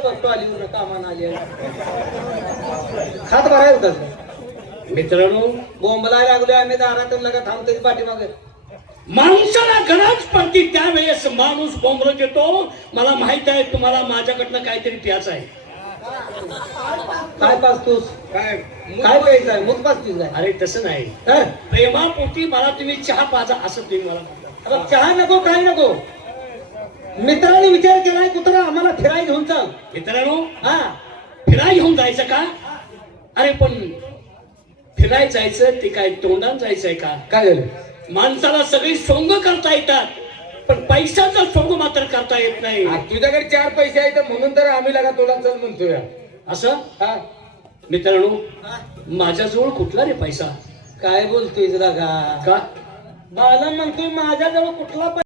कुठं बघतो आली कामानं आली खात भराय होता मित्रांनो बोंबला लागलोय आम्ही दारातून लगा थांबतोय पाठीमागे माणसाला गरज पडती त्यावेळेस माणूस बोंबल देतो. मला माहित आहे तुम्हाला माझ्याकडनं काहीतरी प्यायचं आहे. काय पाचतोस काय काय प्यायचं आहे मूत पाचतीस आहे. अरे तसं नाही तर प्रेमापोटी मला तुम्ही चहा पाजा असं तुम्ही मला म्हणता. आता चहा नको काय नको मित्राने विचार केलाय कुत्रा आम्हाला फिरायला घेऊन चाल. मित्रांनो हा फिराय घेऊन जायचं का? अरे पण फिराय जायचं ते काय तोंडान जायचंय का? काय झालं माणसाला सगळी सोंग करता येतात पण पैशाचा सोंग मात्र करता येत नाही. तुझ्याकडे 4 पैसे आहेत म्हणून तर आम्ही लगा तुला चल म्हणतोय असं हा मित्रांनो माझ्याजवळ कुठला रे पैसा? काय बोलतोय लगा का बाला म्हणतोय माझ्याजवळ कुठला